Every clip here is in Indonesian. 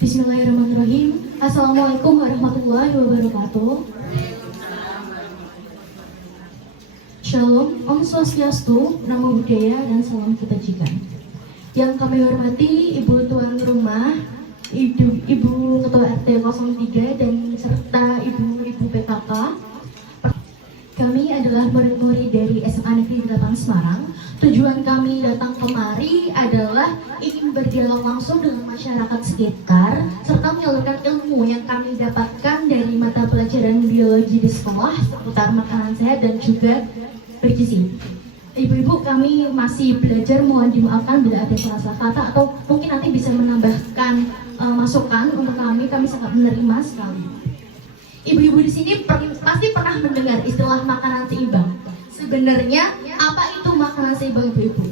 Bismillahirrahmanirrahim. Assalamualaikum warahmatullahi wabarakatuh. Shalom, Om Swastiastu, Namo Buddhaya, dan salam kebajikan. Yang kami hormati Ibu Tuan Rumah, Ibu Ketua RT 03, dan serta Ibu-Ibu PKK. Kami adalah murid-murid dari SMA Negeri 8 Semarang. Tujuan kami datang kemari adalah ingin berdialog langsung dengan masyarakat sekitar serta menyalurkan ilmu yang kami dapatkan dari mata pelajaran biologi di sekolah seputar makanan sehat dan juga bergizi. Ibu-ibu, kami masih belajar, mohon dimaafkan bila ada salah kata atau mungkin nanti bisa menambahkan masukan untuk kami sangat menerima sekali. Ibu-ibu di sini pasti pernah mendengar istilah makanan seimbang. Sebenarnya apa itu makanan seimbang, ibu-ibu?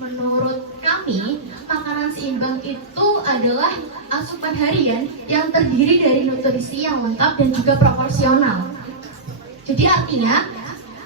Menurut kami, makanan seimbang itu adalah asupan harian yang terdiri dari nutrisi yang lengkap dan juga proporsional. Jadi artinya,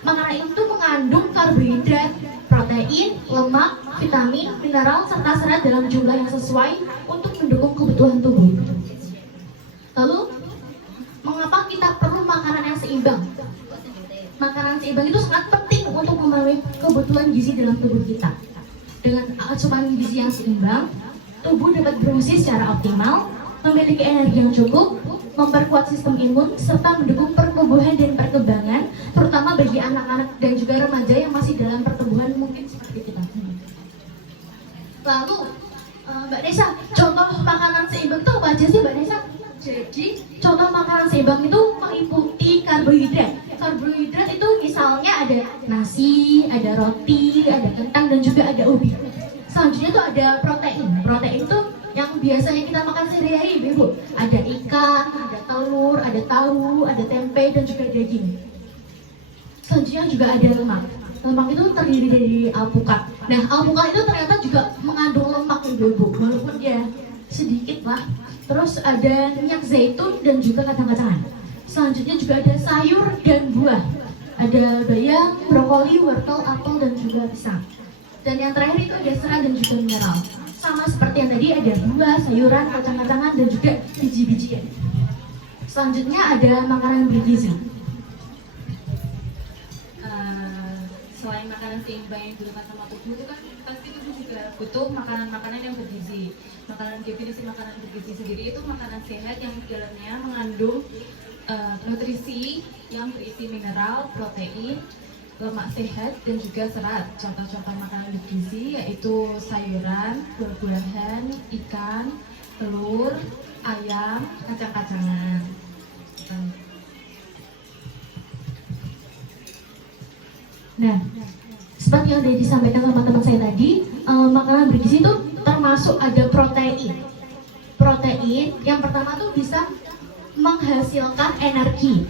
makanan itu mengandung karbohidrat, protein, lemak, vitamin, mineral, serta serat dalam jumlah yang sesuai untuk mendukung kebutuhan tubuh. Lalu, mengapa kita perlu makanan yang seimbang? Makanan seimbang itu sangat penting untuk memenuhi kebutuhan gizi dalam tubuh kita. Dengan asupan gizi yang seimbang, tubuh dapat berfungsi secara optimal, memiliki energi yang cukup, memperkuat sistem imun, serta mendukung pertumbuhan dan perkembangan, terutama bagi anak-anak dan juga remaja yang masih dalam pertumbuhan mungkin seperti kita. Lalu, Mbak Nesa, contoh makanan seimbang itu apa aja sih, Mbak Nesa? Jadi, contoh makanan seimbang itu meliputi karbohidrat. Karbohidrat itu misalnya ada nasi, ada roti, ada kentang, dan juga ada ubi. Selanjutnya itu ada protein. Protein itu yang biasanya kita makan sehari-hari, ibu. Ada ikan, ada telur, ada tahu, ada tempe, dan juga daging. Selanjutnya juga ada lemak. Lemak itu terdiri dari alpukat. Nah, alpukat itu ternyata juga mengandung lemak, ibu, walaupun dia sedikit lah. Terus ada minyak zaitun dan juga kacang-kacangan. Selanjutnya juga ada sayur dan buah. Ada bayam, brokoli, wortel, apel, dan juga pisang. Dan yang terakhir itu ada serat dan juga mineral. Sama seperti yang tadi, ada buah, sayuran, kacang-kacangan, dan juga biji-bijian. Selanjutnya ada makanan bergizi. Selain makanan seimbang yang dibutuhkan sama tubuh, itu kan pasti tubuh juga butuh makanan-makanan yang bergizi. Definisi makanan bergizi sendiri itu makanan sehat yang di dalamnya mengandung nutrisi yang berisi mineral, protein, lemak sehat, dan juga serat. Contoh-contoh makanan bergizi yaitu sayuran, buah-buahan, ikan, telur, ayam, kacang-kacangan. Nah, seperti yang sudah disampaikan sama teman saya tadi, makanan bergizi itu termasuk ada protein. Protein yang pertama tuh bisa menghasilkan energi.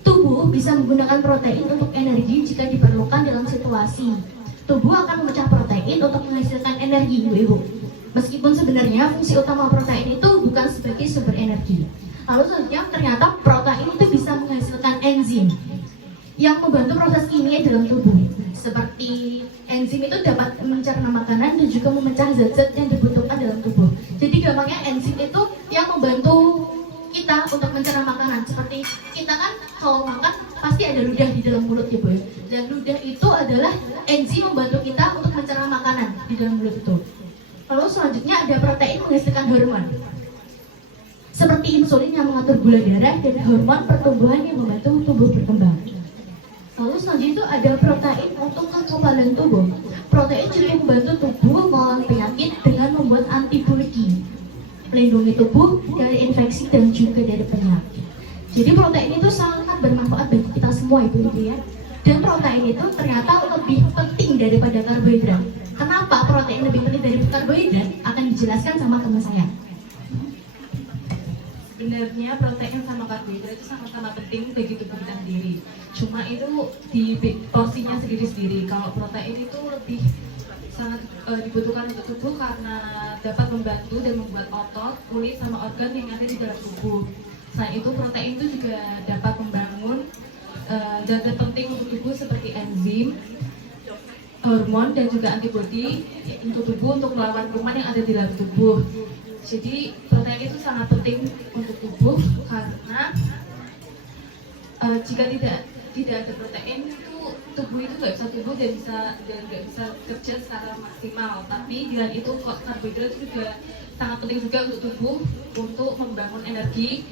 Tubuh bisa menggunakan protein untuk energi jika diperlukan dalam situasi. Tubuh akan memecah protein untuk menghasilkan energi, ibu. Meskipun sebenarnya fungsi utama protein itu bukan sebagai sumber energi. Lalu selanjutnya ternyata protein itu bisa menghasilkan enzim yang membantu proses kimia dalam tubuh. Seperti enzim itu dapat mencerna makanan dan juga memecah zat-zat yang dibutuhkan dalam tubuh. Jadi gampangnya enzim itu yang membantu kita untuk mencerna makanan. Seperti kita kan kalau makan pasti ada ludah di dalam mulut, ya Bu. Dan ludah itu adalah enzim membantu kita untuk mencerna makanan di dalam mulut itu. Lalu selanjutnya ada protein menghasilkan hormon. Seperti insulin yang mengatur gula darah dan hormon pertumbuhan yang membantu tubuh berkembang. Lalu selanjutnya itu ada protein untuk kekebalan tubuh. Protein juga membantu tubuh melawan penyakit dengan membuat antibodi, melindungi tubuh dari infeksi dan juga dari penyakit. Jadi protein itu sangat bermanfaat bagi kita semua, ibu-ibu ya. Dan protein itu ternyata lebih penting daripada karbohidrat. Kenapa protein lebih penting dari karbohidrat? Akan dijelaskan sama teman saya. Sebenarnya protein sama karbohidrat itu sama-sama penting bagi tubuh kita sendiri. Cuma itu di porsinya sendiri-sendiri. Kalau protein itu lebih sangat dibutuhkan untuk tubuh karena dapat membantu dan membuat otot, kulit, sama organ yang ada di dalam tubuh. Selain itu, protein itu juga dapat membangun zat penting untuk tubuh seperti enzim, hormon, dan juga antibodi untuk tubuh untuk melawan kuman yang ada di dalam tubuh. Jadi protein itu sangat penting untuk tubuh karena jika tidak ada protein itu tubuh itu nggak bisa tumbuh dan nggak bisa kerja secara maksimal. Tapi dengan itu karbohidrat juga sangat penting juga untuk tubuh untuk membangun energi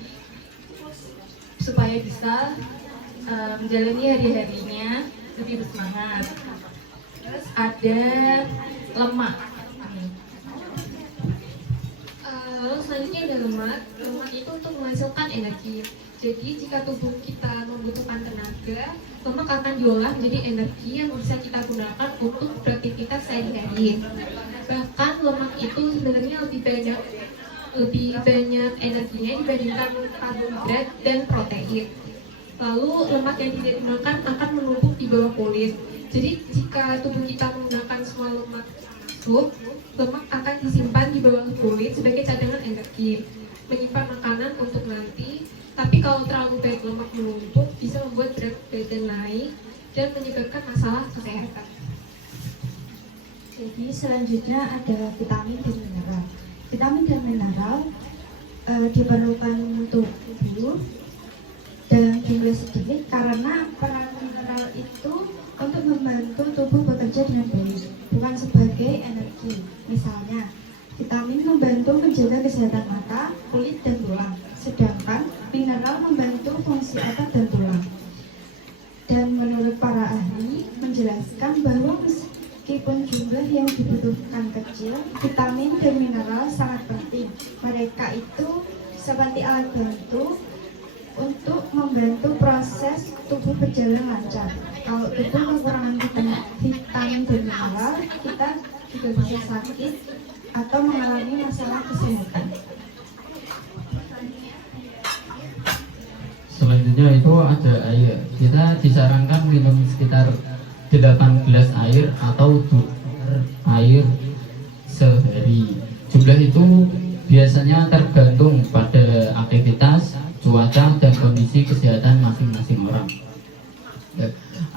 supaya bisa menjalani hari-harinya lebih bersemangat. Terus ada lemak. Lalu selanjutnya ada lemak. Lemak itu untuk menghasilkan energi. Jadi jika tubuh kita membutuhkan tenaga, lemak akan diolah menjadi energi yang bisa kita gunakan untuk beraktivitas sehari-hari. Bahkan lemak itu sebenarnya lebih banyak energinya dibandingkan karbohidrat dan protein. Lalu lemak yang tidak digunakan akan menumpuk di bawah kulit. Jadi jika tubuh kita menggunakan semua lemak tersebut, lemak akan disimpan di bawah kulit sebagai cadangan energi, menyimpan makanan untuk nanti. Tapi kalau terlalu banyak lemak menumpuk, bisa membuat berat badan naik dan menyebabkan masalah kesehatan. Jadi selanjutnya ada vitamin dan mineral. Vitamin dan mineral diperlukan untuk tubuh dalam jumlah sedikit karena peran mineral itu untuk membantu tubuh bekerja dengan baik, bukan sebagai energi. Misalnya, vitamin membantu menjaga kesehatan mata, kulit, dan tulang, sedangkan mineral membantu fungsi otot dan tulang. Dan menurut para ahli menjelaskan bahwa meskipun jumlah yang dibutuhkan kecil, vitamin dan mineral sangat penting. Mereka itu seperti alat bantu untuk membantu proses tubuh berjalan lancar. Kalau tubuh kekurangan vitamin dan mineral, kita juga bisa sakit atau mengalami masalah kesehatan. Selanjutnya itu ada air. Kita disarankan minum sekitar 8 gelas air atau 2 liter air sehari. Jumlah itu biasanya tergantung pada aktivitas, cuaca, dan kondisi kesehatan masing-masing orang.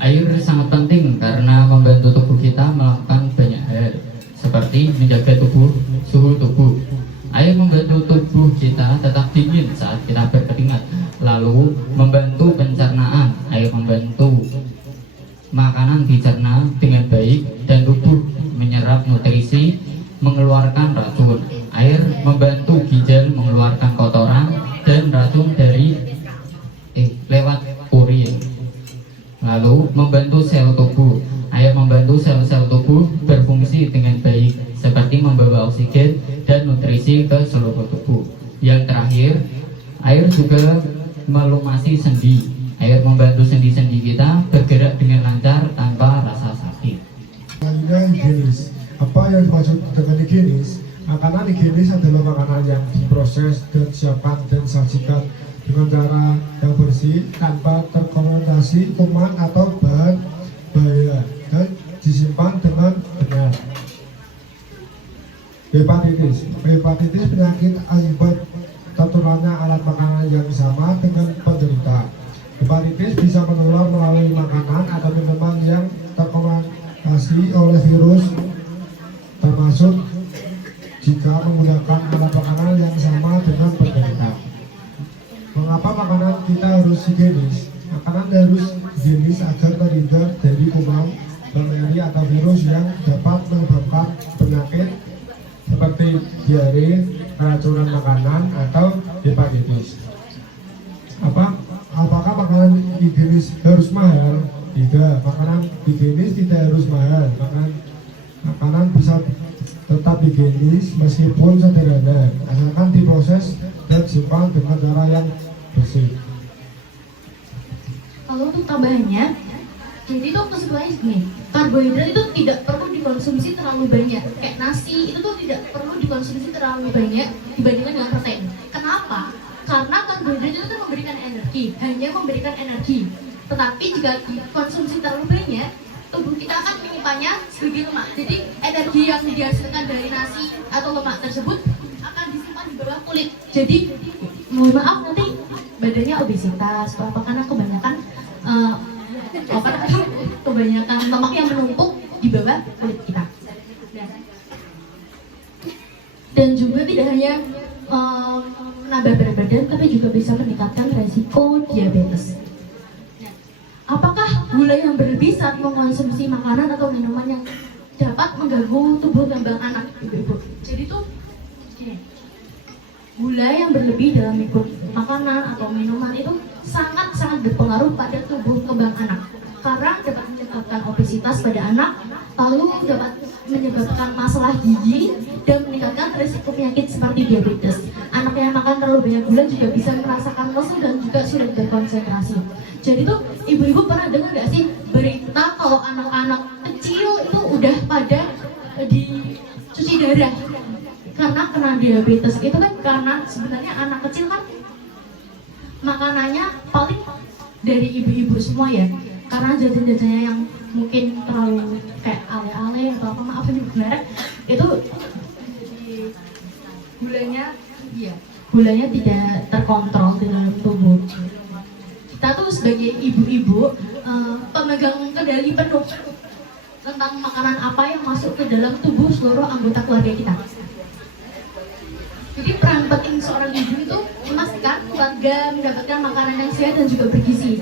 Air sangat penting karena membantu tubuh kita melakukan banyak hal, seperti menjaga suhu tubuh. Air membantu tubuh kita tetap dingin saat kita berkeringat, lalu membantu pencernaan. Air membantu makanan dicerna dengan baik dan tubuh menyerap nutrisi, mengeluarkan racun. Air membantu ginjal mengeluarkan kotoran dan racun dari lewat urin. Lalu membantu sel tubuh. Air membantu sel-sel tubuh berfungsi dengan baik, seperti membawa oksigen dan nutrisi ke seluruh tubuh. Yang terakhir, air juga melumasi sendi. Air membantu sendi-sendi kita bergerak dengan lancar tanpa rasa sakit. Selanjutnya higienis. Apa yang dimaksud dengan higienis? Makanan higienis adalah makanan yang diproses dan disiapkan dan disajikan dengan cara yang bersih tanpa terkontaminasi kuman atau bahan bahaya dan disimpan dengan benar. Hepatitis penyakit akibat tertularnya alat makanan yang sama dengan penderita. Hepatitis bisa menular melalui makanan atau minuman yang terkontaminasi oleh virus, termasuk jika menggunakan alat makanan yang sama dengan penderita. Mengapa makanan kita harus higienis? Makanan harus higienis agar terhindar dari kuman, bakteri atau virus yang dapat menyebabkan penyakit seperti diare, keracunan makanan, atau hepatitis. Apakah makanan higienis harus mahal? Tidak, makanan higienis tidak harus mahal. Makanan bisa tetap higienis meskipun sederhana, asalkan diproses dan disimpan dengan cara yang bersih. Kalau untuk tambahannya, jadi itu kesimpulannya gini, karbohidrat itu tidak perlu dikonsumsi terlalu banyak. Kayak nasi itu tuh tidak perlu dikonsumsi terlalu banyak dibandingkan dengan protein. Kenapa? Karena karbohidrat itu kan memberikan energi, hanya memberikan energi. Tetapi jika dikonsumsi terlalu banyak, tubuh kita akan menyimpannya sebagai lemak. Jadi energi yang dihasilkan dari nasi atau lemak tersebut akan disimpan di bawah kulit. Jadi mohon maaf nanti badannya obesitas atau apa karena kebanyakan kebanyakan lemak yang menumpuk di bawah kulit kita. Dan juga tidak hanya menambah berat badan, tapi juga bisa meningkatkan resiko diabetes. Apakah gula yang berlebih saat mengkonsumsi makanan atau minuman yang dapat mengganggu tubuh kembang anak, ibu-ibu? Jadi tuh gini, gula yang berlebih dalam mengkonsumsi makanan atau minuman itu sangat-sangat berpengaruh pada tubuh kembang anak karena dapat menyebabkan obesitas pada anak, lalu dapat menyebabkan masalah gigi dan meningkatkan risiko penyakit seperti diabetes. Anak yang makan terlalu banyak gula juga bisa merasakan lesu dan juga sulit berkonsentrasi. Jadi tuh ibu-ibu pernah dengar gak sih berita kalau anak-anak kecil itu udah pada dicuci darah karena kena diabetes? Itu kan karena sebenarnya anak kecil kan makanannya paling dari ibu-ibu semua ya, karena jajan-jajannya yang mungkin terlalu kayak ale-ale atau apa, maaf ini merek, itu gulanya tidak terkontrol di dalam tubuh. Kita tuh sebagai ibu-ibu pemegang kendali penuh tentang makanan apa yang masuk ke dalam tubuh seluruh anggota keluarga kita. Jadi peran penting seorang ibu itu memastikan keluarga mendapatkan makanan yang sehat dan juga bergizi.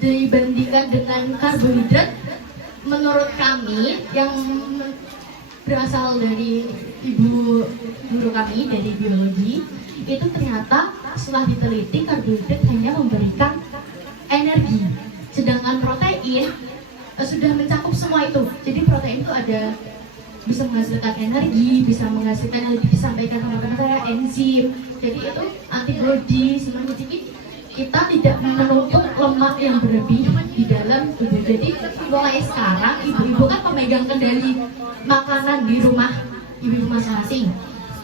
Dibandingkan dengan karbohidrat, menurut kami yang berasal dari ibu guru kami dari biologi, itu ternyata setelah diteliti karbohidrat hanya memberikan energi, sedangkan protein sudah mencakup semua itu. Jadi protein itu ada bisa menghasilkan energi, bisa menghasilkan yang disampaikan teman-teman saya enzim. Jadi itu antibodi, semuanya. Jadi kita tidak menumpuk lemak yang berlebih di dalam tubuh. Jadi mulai sekarang ibu-ibu kan pemegang kendali makanan di rumah ibu-ibu masing-masing.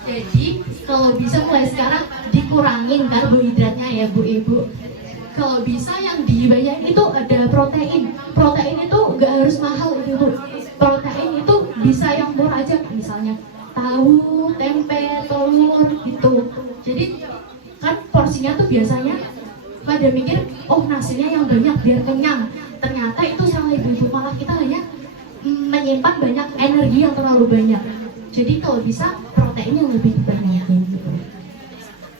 Jadi kalau bisa mulai sekarang dikurangin karbohidratnya ya Bu Ibu. Kalau bisa yang dibanyakin itu ada protein. Protein itu nggak harus mahal Ibu. Protein itu bisa yang murah aja, misalnya tahu, tempe, telur gitu. Jadi kan porsinya tuh biasanya pada mikir, oh nasinya yang banyak biar kenyang. Ternyata itu salah ibu-ibu, malah kita hanya menyimpan banyak energi yang terlalu banyak. Jadi kalau bisa protein yang lebih dibanyakin gitu.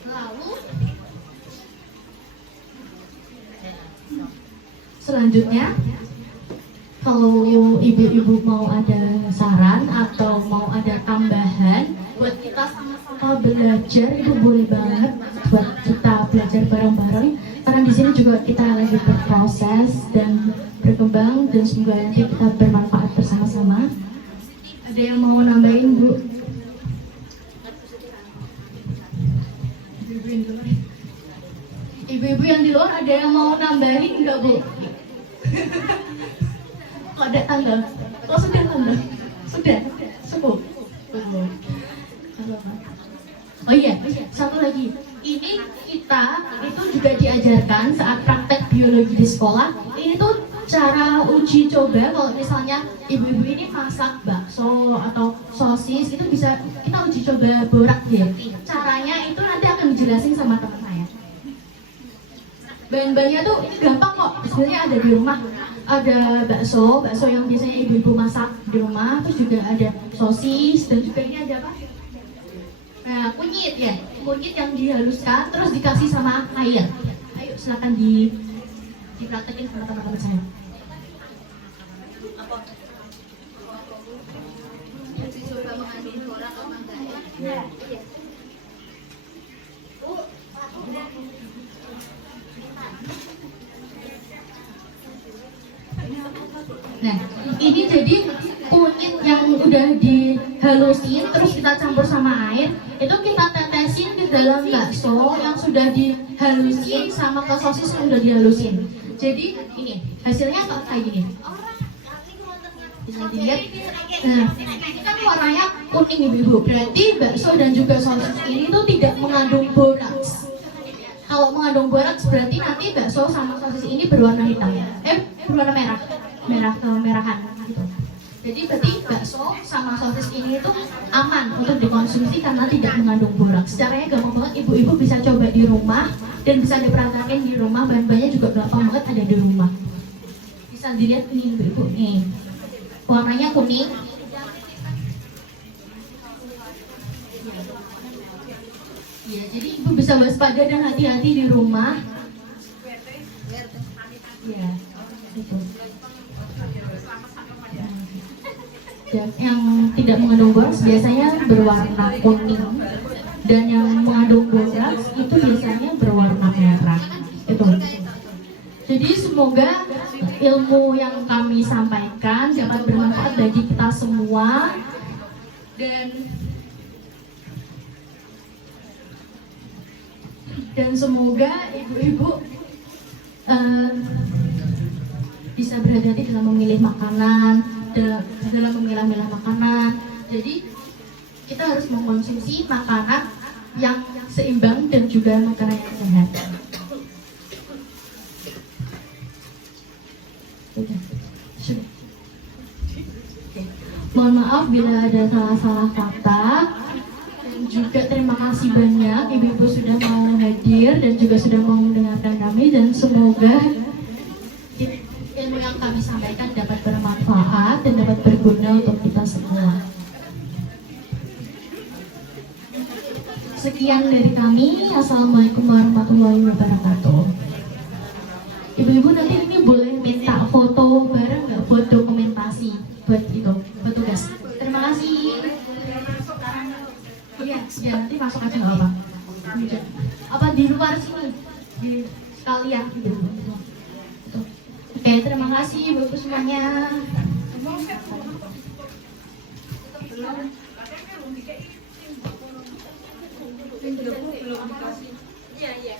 Lalu selanjutnya, kalau ibu-ibu mau ada saran atau mau ada tambahan buat kita sama-sama belajar, itu boleh banget buat kita belajar bareng-bareng. Karena di sini juga kita lagi berproses dan berkembang, dan semoga nanti kita bermanfaat bersama-sama. Ada yang mau nambahin, Bu? Ibu-ibu yang di luar ada yang mau nambahin nggak, Bu? Kok ada tanggal? Oh sudah tanggal? Sudah? Cukup? Oh iya, satu lagi. Ini kita itu juga diajarkan saat praktek biologi di sekolah. Ini tuh cara uji coba. Kalau misalnya ibu-ibu ini masak bakso atau sosis, itu bisa kita uji coba borak ya. Caranya itu nanti akan dijelasin sama teman saya. Bahan-bahannya tuh ini gampang kok. Sebenarnya ada di rumah. Ada bakso yang biasanya ibu-ibu masak di rumah. Terus juga ada sosis, dan juga ini ada apa? Nah, kunyit ya, kunyit yang dihaluskan terus dikasih sama air. Ayo silakan dipraktekin sama teman-teman saya. Nah, ini jadi kunyit yang udah dihalusin terus kita campur sama air, itu kita tetesin di dalam bakso yang sudah dihalusin sama ke sosis yang udah dihalusin. Jadi ini hasilnya kayak gini. Bisa dilihat. Nah, ini kan warnanya kuning ibu-ibu. Berarti bakso dan juga sosis ini tuh tidak mengandung boraks. Kalau mengandung boraks berarti nanti bakso sama sosis ini berwarna hitam. Berwarna merah. merah kemerahan gitu. Jadi berarti bakso sama sosis ini itu aman untuk dikonsumsi karena tidak mengandung boraks. Caranya gampang banget, ibu-ibu bisa coba di rumah dan bisa dipraktekin di rumah. Bahan-bahannya juga gampang banget, ada di rumah. Bisa dilihat ini ibu-ibu nih, warnanya kuning. Ya, jadi ibu bisa waspada dan hati-hati di rumah. Ya, itu. Dan yang tidak mengandung boraks biasanya berwarna kuning, dan yang mengandung boraks itu biasanya berwarna merah. Itu. Jadi semoga ilmu yang kami sampaikan dapat bermanfaat bagi kita semua, dan semoga ibu-ibu bisa berhati-hati dalam memilih makanan, dalam memilah-milah makanan. Jadi kita harus mengkonsumsi makanan yang seimbang dan juga makanan yang sehat. Sudah. Oke. Mohon maaf bila ada salah-salah kata. Dan juga terima kasih banyak ibu-ibu sudah mau hadir dan juga sudah mau mendengarkan kami, dan semoga ilmu yang kami sampaikan dapat bermanfaat dan dapat berguna untuk kita semua. Sekian dari kami. Assalamualaikum warahmatullahi wabarakatuh. Ibu-ibu nanti ini boleh minta foto bareng nggak buat dokumentasi buat itu, buat tugas. Terima kasih. Iya, ya nanti masuk aja nggak apa. Apa di luar sini, di sekalian gitu. Oke, terima kasih ibu-ibu semuanya. Iya.